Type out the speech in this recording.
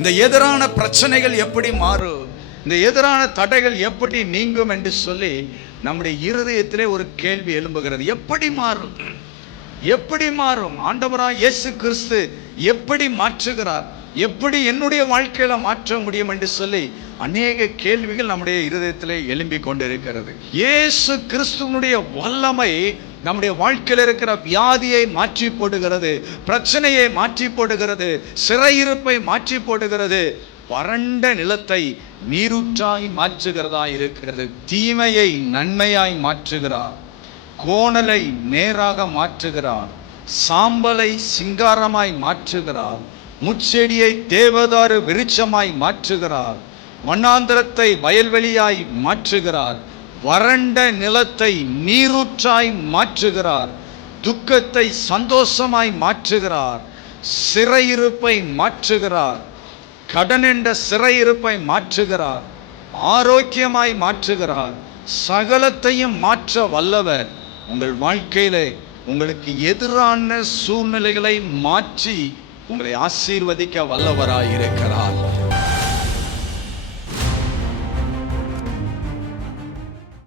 இந்த எதிரான பிரச்சனைகள் எப்படி மாறும், இந்த எதிரான தடைகள் எப்படி நீங்கும் என்று சொல்லி நம்முடைய இருதயத்திலே ஒரு கேள்வி எழும்புகிறது. எப்படி மாறும், எப்படி மாறும்? ஆண்டவராய் இயேசு கிறிஸ்து எப்படி மாற்றுகிறார், எப்படி என்னுடைய வாழ்க்கையில மாற்ற முடியும் என்று சொல்லி அநேக கேள்விகள் நம்முடைய இருதயத்திலே எழும்பிக் கொண்டிருக்கிறது. இயேசு கிறிஸ்துவனுடைய வல்லமை நம்முடைய வாழ்க்கையில் இருக்கிற வியாதியை மாற்றி போடுகிறது, பிரச்சனையை மாற்றி போடுகிறது, சிறையிருப்பை மாற்றி போடுகிறது, வறண்ட நிலத்தை நீரூற்றாய் மாற்றுகிறதா இருக்கிறது. தீமையை நன்மையாய் மாற்றுகிறார், கோணலை நேராக மாற்றுகிறார், சாம்பலை சிங்காரமாய் மாற்றுகிறார், முச்செடியை தேவதாரு விருட்சமாய் மாற்றுகிறார், வண்ணாந்திரத்தை வயல்வெளியாய் மாற்றுகிறார், வறண்ட நிலத்தை நீரூற்றாய் மாற்றுகிறார், துக்கத்தை சந்தோஷமாய் மாற்றுகிறார், சிறையிருப்பை மாற்றுகிறார், கடன் என்ற சிறையிருப்பை மாற்றுகிறார், ஆரோக்கியமாய் மாற்றுகிறார். சகலத்தையும் மாற்ற வல்லவர் உங்கள் வாழ்க்கையிலே உங்களுக்கு எதிரான சூழ்நிலைகளை மாற்றி உங்களை ஆசீர்வதிக்க வல்லவராய் இருக்கிறார்.